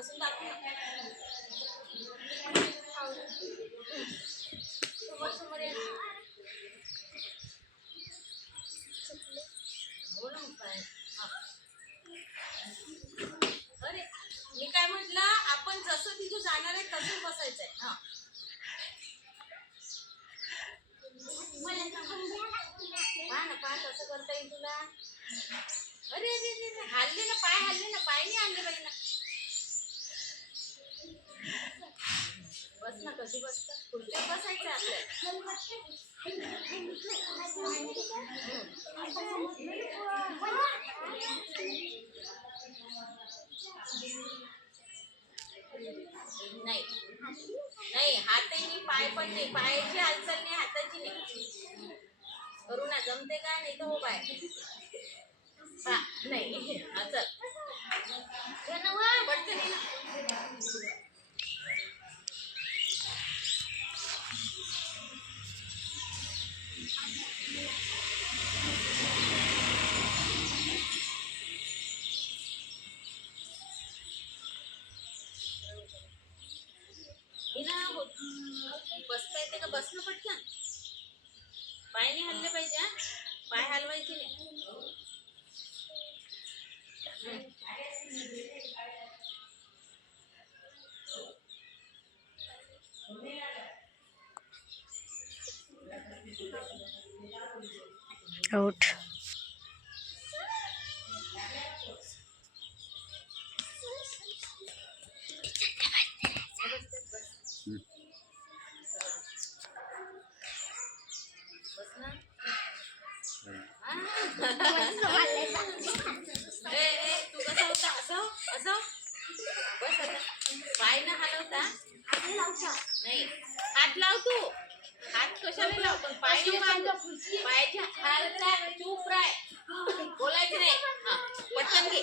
बसून दाखव ना. समोर समोर ये. हो ना काय. अरे मी काय म्हटलं, आपण जसं तिथं जाणार आहे तसंच बसायचंय. हा पहा ना, पहा कसं करता येईल तुला. अरे अरे अरे हल्ले ना, पाय हल्ले ना, पाय नाही आणले पाहिजे ना. बस ना, कशी बसतं, खुर्च्या बसायचं आपल्याला. नाही नाही, हातही नाही, पाय पण नाही, पायाची हालचाल नाही, हाताची नाही. करू ना, जमते का नाही तर हो बाय. नाही चल पटकन ये ना. बसता येते का, बस ना पटकन. पाय नाही हल्ले पाहिजे हा, पाय हलवायचे नाही. आउट. बस ना. तू कसं होता, असं असं बस आता. पाय न हलवता नाही, हात लाव तू. हात कशाला लाव, पण पाय पायाची हालत राह, चूप राह, बोलायचं नाही. हा पटकन घे.